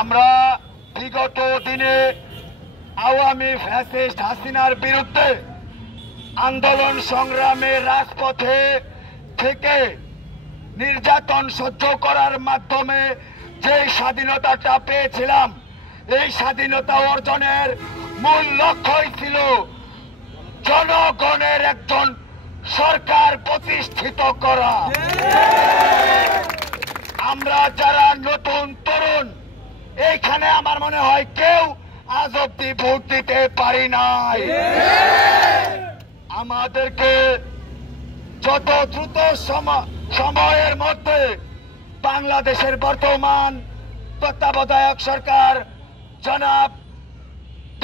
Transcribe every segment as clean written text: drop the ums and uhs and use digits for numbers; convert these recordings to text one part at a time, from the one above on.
আমরা বিগত দিনে আওয়ামী ফ্যাসিস্ট হাসিনার বিরুদ্ধে আন্দোলন সংগ্রামে রাজপথে থেকে নির্যাতন সহ্য করার মাধ্যমে যে স্বাধীনতাটা পেয়েছিলাম, এই স্বাধীনতা অর্জনের মূল লক্ষ্যই ছিল জনগণের একজন সরকার প্রতিষ্ঠিত করা। আমরা যারা নতুন তরুণ এইখানে আমার মনে হয় কেউ আজ অব্দি ভোট দিতে পারি নাই। আমাদেরকে যত দ্রুত সময়ের মধ্যে বাংলাদেশের বর্তমান তত্ত্বাবধায়ক সরকার জনাব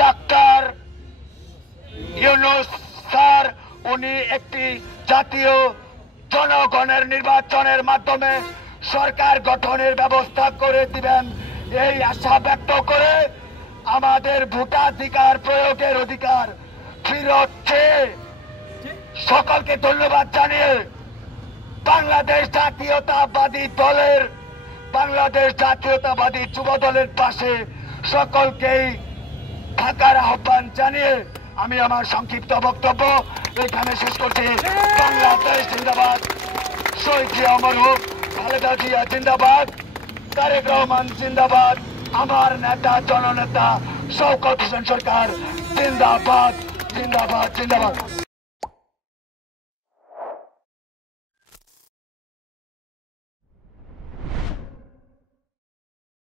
ডাক্তার ইউনূস স্যার উনি একটি জাতীয় জনগণের নির্বাচনের মাধ্যমে সরকার গঠনের ব্যবস্থা করে দিবেন এই আশা ব্যক্ত করে আমাদের ভোটাধিকার প্রয়োগের অধিকার ফিরত চেয়ে সকলকে ধন্যবাদ জানিয়ে বাংলাদেশ জাতীয়তাবাদী যুব দলের পাশে সকলকেই থাকার আহ্বান জানিয়ে আমি আমার সংক্ষিপ্ত বক্তব্য এখানে শেষ করছি। বাংলাদেশ জিন্দাবাদ, শহীদ জিয়া অমর হোক, খালেদা জিয়া জিন্দাবাদ, তারেক রহমান জিন্দাবাদ, আমার নেতা জননেতা শওকত হোসেন সরকার জিন্দাবাদ জিন্দাবাদ জিন্দাবাদ।